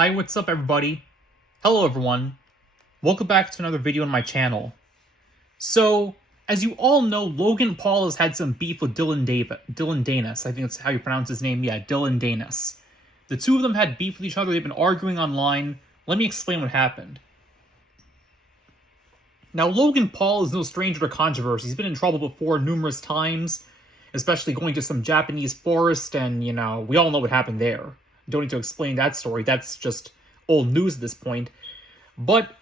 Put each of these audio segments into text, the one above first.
Hi, what's up everybody? Hello everyone. Welcome back to another video on my channel. So, as you all know, Logan Paul has had some beef with Dylan Danis. I think that's how you pronounce his name. Yeah, Dylan Danis. The two of them had beef with each other. They've been arguing online. Let me explain what happened. Now, Logan Paul is no stranger to controversy. He's been in trouble before numerous times, especially going to some Japanese forest, and, you know, we all know what happened there. Don't need to explain that story. That's just old news at this point. But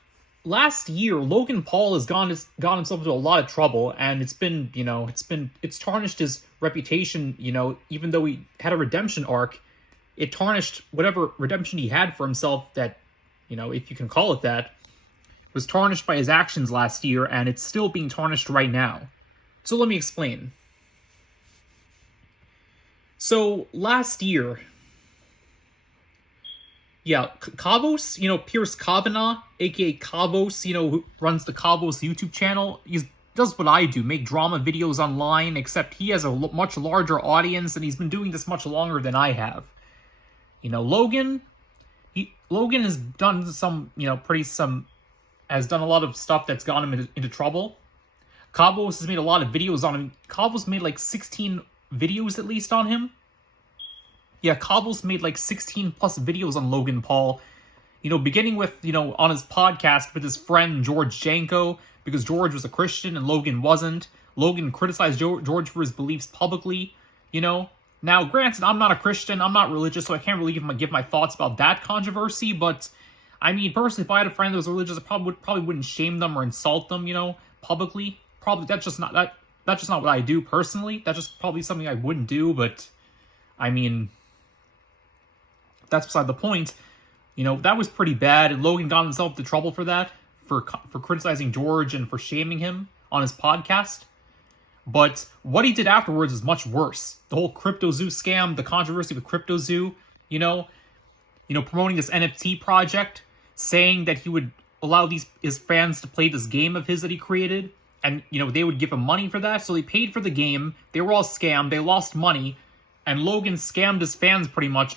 last year, Logan Paul has gotten himself into a lot of trouble, and it's tarnished his reputation. Even though he had a redemption arc, it tarnished whatever redemption he had for himself. That, if you can call it that, was tarnished by his actions last year, and it's still being tarnished right now. So let me explain. So last year, Kavos, Pierce Kavanagh, aka Kavos, who runs the Kavos YouTube channel, he does what I do, make drama videos online, except he has a much larger audience, and he's been doing this much longer than I have. Logan has done has done a lot of stuff that's gotten him into trouble. Kavos has made a lot of videos on him. Kavos made like 16 videos at least on him. Yeah, Kavos made like 16 plus videos on Logan Paul, beginning with, on his podcast with his friend George Janko, because George was a Christian and Logan wasn't. Logan criticized George for his beliefs publicly, Now, granted, I'm not a Christian, I'm not religious, so I can't really give my thoughts about that controversy, but, I mean, personally, if I had a friend that was religious, I probably wouldn't shame them or insult them, publicly. That's just not what I do personally. That's just probably something I wouldn't do, but, I mean, that's beside the point. That was pretty bad, and Logan got himself into trouble for that, for criticizing George and for shaming him on his podcast. But what he did afterwards is much worse. The whole CryptoZoo scam, the controversy with CryptoZoo, promoting this NFT project, saying that he would allow his fans to play this game of his that he created, and, they would give him money for that. So they paid for the game, they were all scammed, they lost money, and Logan scammed his fans pretty much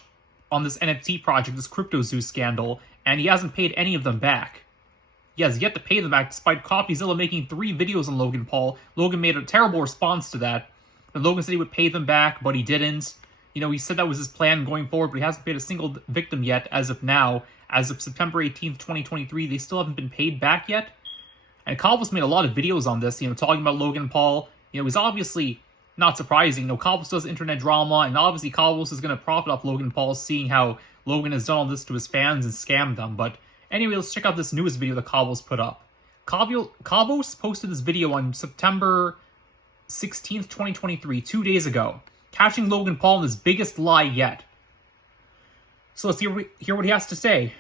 on this NFT project, this CryptoZoo scandal, and he hasn't paid any of them back. He has yet to pay them back, despite CoffeeZilla making 3 videos on Logan Paul. Logan made a terrible response to that. And Logan said he would pay them back, but he didn't. He said that was his plan going forward, but he hasn't paid a single victim yet as of now. As of September 18th, 2023, they still haven't been paid back yet. And Kavos made a lot of videos on this, talking about Logan Paul. He's obviously not surprising. Kavos does internet drama, and obviously Kavos is going to profit off Logan Paul, seeing how Logan has done all this to his fans and scammed them. But anyway, let's check out this newest video that Kavos put up. Kavos posted this video on September 16th, 2023, 2 days ago, catching Logan Paul in his biggest lie yet. So let's hear what he has to say.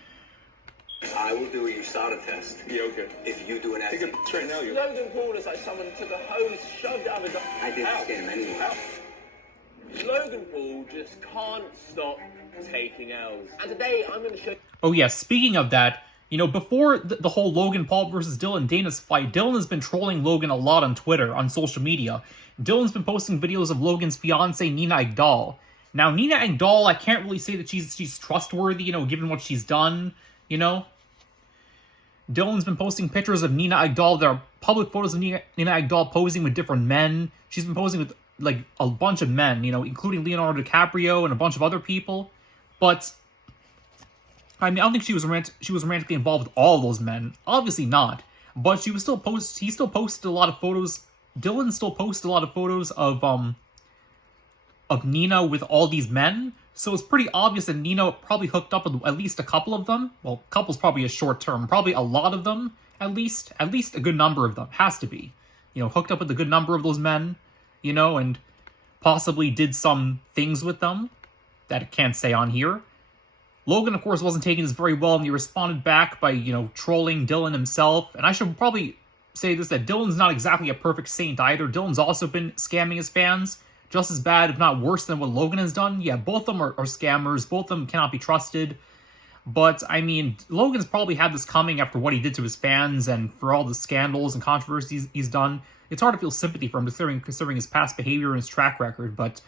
I will do a USADA test. Yeah, okay. If you do an Take it straight now, you. Logan Paul is like someone took a hose, shoved it up his... I didn't scam anyone. Logan Paul just can't stop taking L's. And today I'm going to show... Oh yeah, speaking of that, before the whole Logan Paul versus Dylan Danis fight, Dylan has been trolling Logan a lot on Twitter, on social media. Dylan's been posting videos of Logan's fiancée, Nina Agdal. Now, Nina Agdal, I can't really say that she's trustworthy, given what she's done, Dylan's been posting pictures of Nina Agdal. There are public photos of Nina Agdal posing with different men. She's been posing with, like, a bunch of men, including Leonardo DiCaprio and a bunch of other people. But, I mean, I don't think she was romantically involved with all those men. Obviously not. But he still posted a lot of photos. Dylan still posted a lot of photos of Nina with all these men. So it's pretty obvious that Nina probably hooked up with at least a couple of them. Well, couple's probably a short term. Probably a lot of them, at least. At least a good number of them. Has to be. Hooked up with a good number of those men, and possibly did some things with them that I can't say on here. Logan, of course, wasn't taking this very well, and he responded back by, trolling Dylan himself. And I should probably say this, that Dylan's not exactly a perfect saint either. Dylan's also been scamming his fans. Just as bad, if not worse, than what Logan has done. Yeah, both of them are scammers. Both of them cannot be trusted. But, I mean, Logan's probably had this coming after what he did to his fans and for all the scandals and controversies he's done. It's hard to feel sympathy for him, considering his past behavior and his track record. But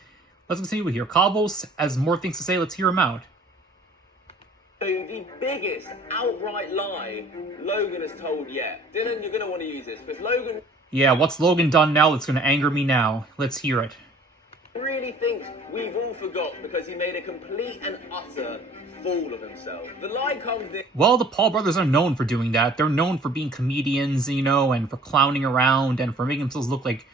let's continue with here. Kavos has more things to say. Let's hear him out. the biggest outright lie Logan has told yet. Dylan, you're going to want to use this because Logan Yeah, what's Logan done now that's going to anger me now? Let's hear it. really thinks we've all forgot because he made a complete and utter fool of himself. The lie comes in. Well, the Paul brothers are known for doing that. They're known for being comedians, you know, and for clowning around and for making themselves look like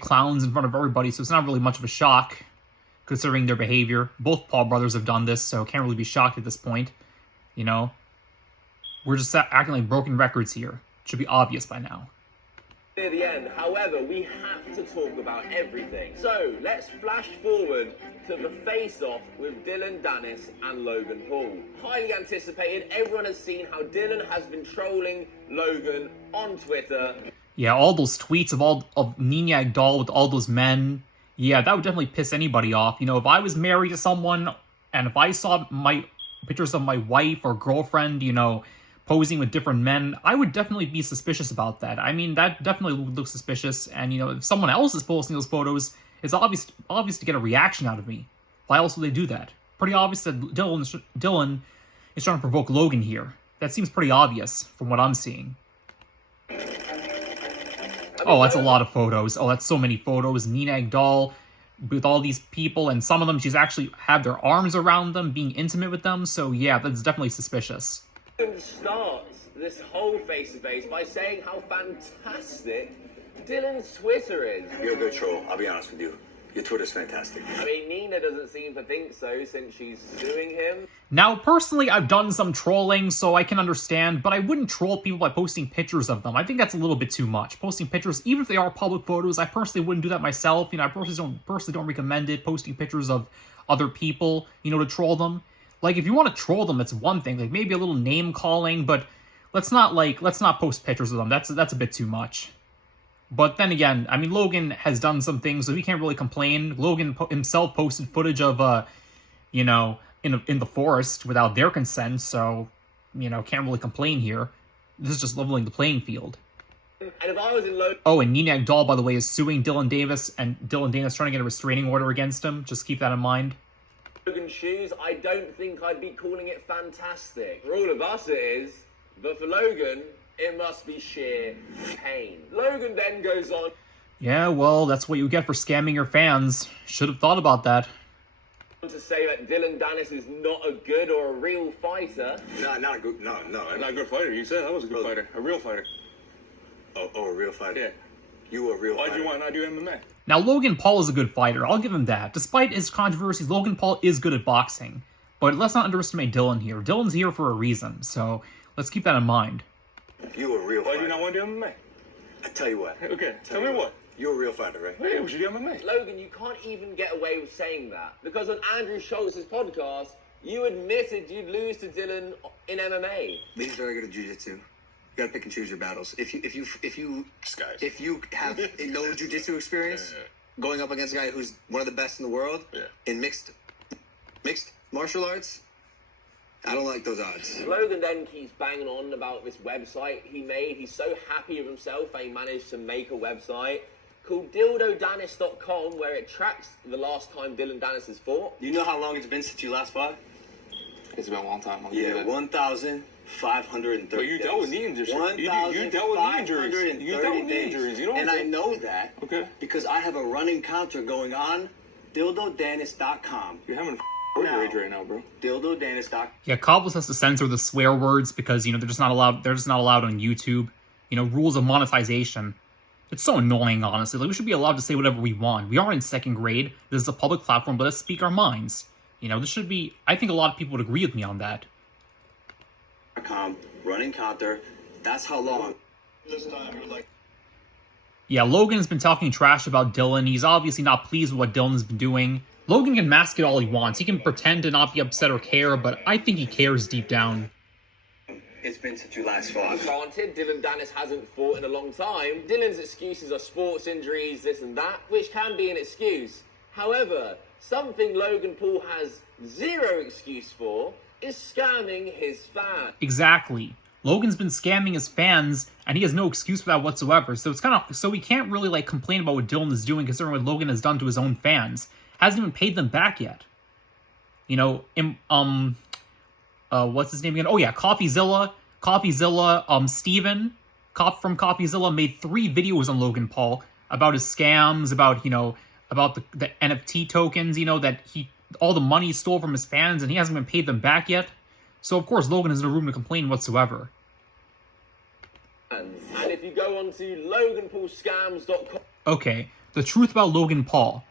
clowns in front of everybody. So it's not really much of a shock considering their behavior. Both Paul brothers have done this, so can't really be shocked at this point. You know, we're just acting like broken records here. Should be obvious by now. Near the end, however, we have to talk about everything. So let's flash forward to the face-off with Dylan Dennis and Logan Paul. Highly anticipated. Everyone has seen how Dylan has been trolling Logan on Twitter. Yeah, all those tweets of Nina Agdal with all those men. Yeah, that would definitely piss anybody off. You know, if I was married to someone and if I saw my pictures of my wife or girlfriend, you know, posing with different men, I would definitely be suspicious about that. I mean, that definitely would look suspicious. And, you know, if someone else is posting those photos, it's obvious to get a reaction out of me. Why else would they do that? Pretty obvious that Dylan is trying to provoke Logan here. That seems pretty obvious from what I'm seeing. Oh, that's a lot of photos. Oh, that's so many photos. Nina Agdal with all these people, and some of them she's actually had their arms around them, being intimate with them. So yeah, that's definitely suspicious. Starts this whole face-to-face by saying how fantastic Dylan's Twitter is. You're a good troll, I'll be honest with you. Your Twitter's fantastic. I mean, Nina doesn't seem to think so since she's suing him. Now, personally, I've done some trolling, so I can understand, but I wouldn't troll people by posting pictures of them. I think that's a little bit too much. Posting pictures, even if they are public photos, I personally wouldn't do that myself. You know, I personally don't recommend it, posting pictures of other people, you know, to troll them. Like, if you want to troll them, it's one thing. Like, maybe a little name calling, but let's not post pictures of them. That's a bit too much. But then again, I mean, Logan has done some things, so he can't really complain. Logan himself posted footage of, you know, in the forest without their consent, so, you know, can't really complain here. This is just leveling the playing field. And if I was in Logan... Oh, and Nina Agdal, by the way, is suing Dylan Davis, and Dylan Davis trying to get a restraining order against him. Just keep that in mind. Logan's shoes, I don't think I'd be calling it fantastic. For all of us it is, but for Logan, it must be sheer pain. Logan then goes on Yeah, well, that's what you get for scamming your fans. Should have thought about that. to say that Dylan Dennis is not a good or a real fighter. Not a good, no. Not a good fighter. You said I was a good fighter. A real fighter. Oh, a real fighter? Yeah. You were a real Why'd fighter? you want to do MMA? Now, Logan Paul is a good fighter. I'll give him that. Despite his controversies, Logan Paul is good at boxing. But let's not underestimate Dylan here. Dylan's here for a reason, so let's keep that in mind. You were a real Why'd fighter. you not want to do MMA? I tell you what. Okay, tell me what. You're a real fighter, right? Hey, we should do MMA. Logan, you can't even get away with saying that. Because on Andrew Schultz's podcast, you admitted you'd lose to Dylan in MMA. He's very good at jiu-jitsu. You gotta pick and choose your battles. If you have no jiu-jitsu experience, going up against a guy who's one of the best in the world in mixed martial arts, I don't like those odds. Logan then keeps banging on about this website he made. He's so happy with himself that he managed to make a website called dildodanis.com where it tracks the last time Dylan Dennis has fought. You know how long it's been since you last fought? It's been a long time. Yeah, 1,530 But you dealt with knee injuries. You dealt with knee injuries. You dealt with knee injuries. You know what and I'm I saying? know that because I have a running counter going on dildodanis.com. You're having a rage right now, bro. dildodanis.com. Yeah, Kavos has to censor the swear words because, you know, they're just not allowed on YouTube. You know, rules of monetization. It's so annoying, honestly. Like, we should be allowed to say whatever we want. We are in second grade. This is a public platform, but let's speak our minds. You know, this should be... I think a lot of people would agree with me on that. Running counter. That's how long. Yeah, Logan's been talking trash about Dylan. He's obviously not pleased with what Dylan's been doing. Logan can mask it all he wants. He can pretend to not be upset or care, but I think he cares deep down. It's been since you last fought. Granted, Dylan Dennis hasn't fought in a long time. Dylan's excuses are sports injuries, this and that, which can be an excuse. However, something Logan Paul has zero excuse for is scamming his fans. Exactly. Logan's been scamming his fans, and he has no excuse for that whatsoever. So it's so we can't really like complain about what Dylan is doing, considering what Logan has done to his own fans. Hasn't even paid them back yet. You know, what's his name again? Oh yeah, CoffeeZilla, Steven from CoffeeZilla made 3 videos on Logan Paul about his scams, about, you know, about the NFT tokens, you know, that all the money he stole from his fans, and he hasn't been paid them back yet. So of course Logan has no room to complain whatsoever. And if you go on to LoganPaulScams.com. Okay, the truth about Logan Paul.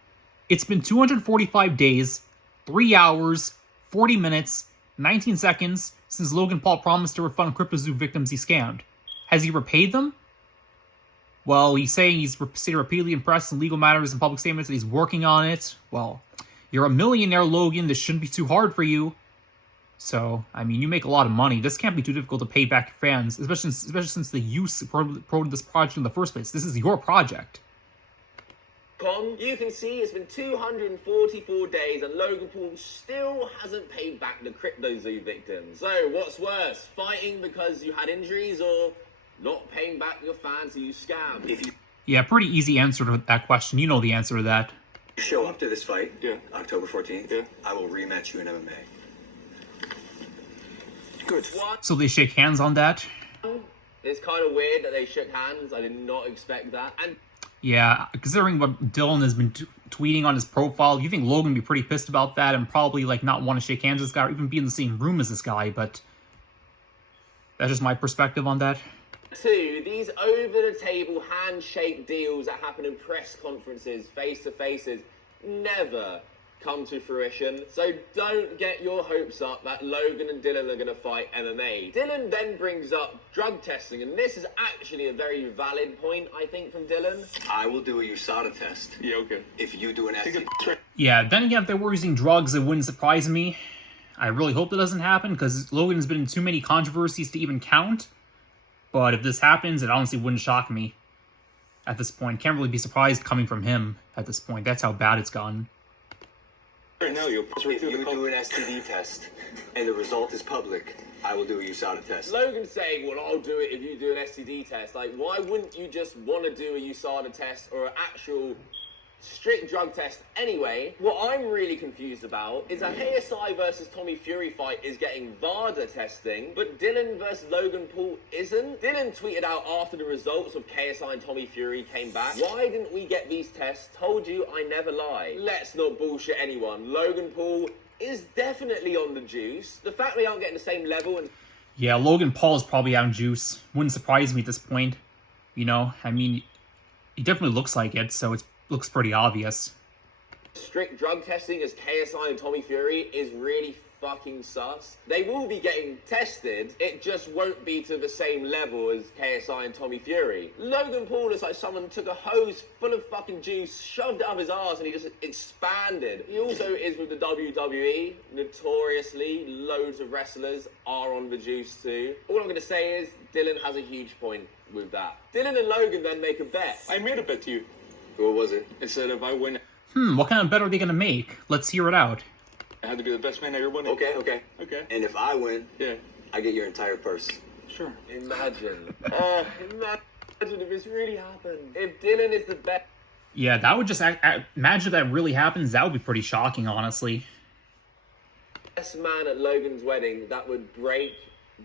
It's been 245 days, 3 hours, 40 minutes, 19 seconds since Logan Paul promised to refund CryptoZoo victims he scammed. Has he repaid them? Well, he's saying he's stated repeatedly in press and legal matters and public statements that he's working on it. Well, you're a millionaire, Logan. This shouldn't be too hard for you. So, I mean, you make a lot of money. This can't be too difficult to pay back your fans, especially since you supported this project in the first place. This is your project. You can see it's been 244 days and Logan Paul still hasn't paid back the CryptoZoo victims. So what's worse, fighting because you had injuries or not paying back your fans who you scammed? Yeah, pretty easy answer to that question. You know the answer to that. You show up to this fight, Yeah. October 14th, Yeah. I will rematch you in MMA. Good. What? So they shake hands on that? It's kind of weird that they shook hands. I did not expect that. And Yeah, considering what Dylan has been tweeting on his profile, you think Logan would be pretty pissed about that and probably like not want to shake hands with this guy or even be in the same room as this guy, but that's just my perspective on that. 2, these over-the-table handshake deals that happen in press conferences, face-to-faces, never come to fruition. So don't get your hopes up that Logan and Dylan are going to fight MMA. Dylan then brings up drug testing, and this is actually a very valid point, I think, from Dylan. I will do a USADA test Yeah, okay. if you do an STD. Yeah, then again, if they were using drugs, it wouldn't surprise me. I really hope that doesn't happen because Logan's been in too many controversies to even count. But if this happens, it honestly wouldn't shock me at this point. Can't really be surprised coming from him at this point. That's how bad it's gotten. Right now, you'll pass right If through you the do an STD test and the result is public, I will do a USADA test. Logan's saying, well, I'll do it if you do an STD test. Like, why wouldn't you just want to do a USADA test or an actual strict drug test anyway? What I'm really confused about is that KSI versus Tommy Fury fight is getting VADA testing, but Dylan versus Logan Paul isn't. Dylan tweeted out after the results of KSI and Tommy Fury came back, why didn't we get these tests? Told you I never lie. Let's not bullshit anyone. Logan Paul is definitely on the juice. The fact they aren't getting the same level and... Yeah, Logan Paul is probably on juice. Wouldn't surprise me at this point. You know, I mean, he definitely looks like it, so it looks pretty obvious. Strict drug testing as KSI and Tommy Fury is really fucking sus. They will be getting tested, it just won't be to the same level as KSI and Tommy Fury. Logan Paul is like someone took a hose full of fucking juice, shoved it up his arse, and he just expanded. He also is with the WWE. Notoriously, loads of wrestlers are on the juice too. All I'm going to say is Dylan has a huge point with that. Dylan and Logan then make a bet. I made a bet to you. What was it? It said if I win, What kind of bet are they gonna make? Let's hear it out. I had to be the best man at your wedding. Okay. Okay. And if I win, Yeah. I get your entire purse. Sure. Imagine. Imagine if this really happened. If Dylan is the best. Yeah, that would just... imagine if that really happens. That would be pretty shocking, honestly. Best man at Logan's wedding, that would break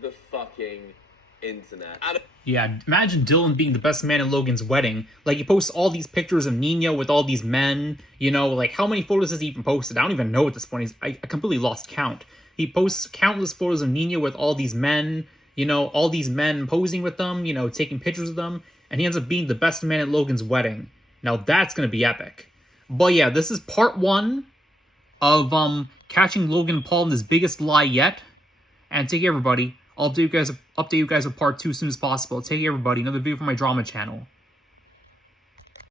the fucking internet. Yeah, imagine Dylan being the best man at Logan's wedding. Like, he posts all these pictures of Nino with all these men, you know, like, how many photos has he even posted? I don't even know at this point. I completely lost count. He posts countless photos of Nino with all these men, you know, all these men posing with them, you know, taking pictures of them, and he ends up being the best man at Logan's wedding. Now, that's gonna be epic. But yeah, this is part 1 of, catching Logan Paul in his biggest lie yet. And take care, everybody. I'll update you guys with part 2 as soon as possible. Take care, everybody. Another video for my drama channel.